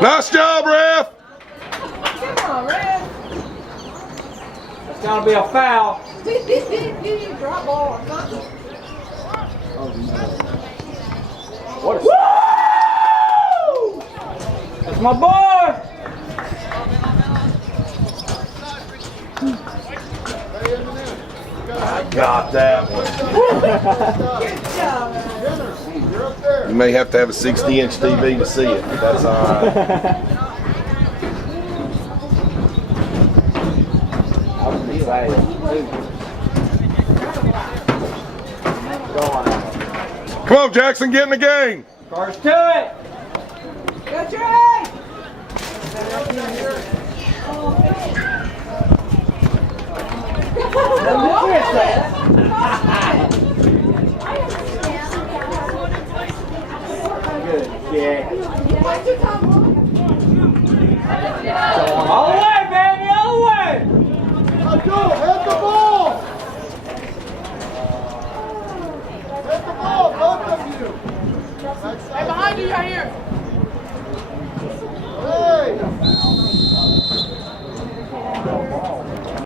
Nice job, ref. Come on, Red. That's gonna be a foul. Drop ball or something. What a woo! That's my boy. I got that one. Good job, man. You're up there. You may have to have a 60-inch TV to see it, but that's all right. I'll be excited. Go on. Come on, Jackson, get in the game. First to it. Go, Trey. Oh,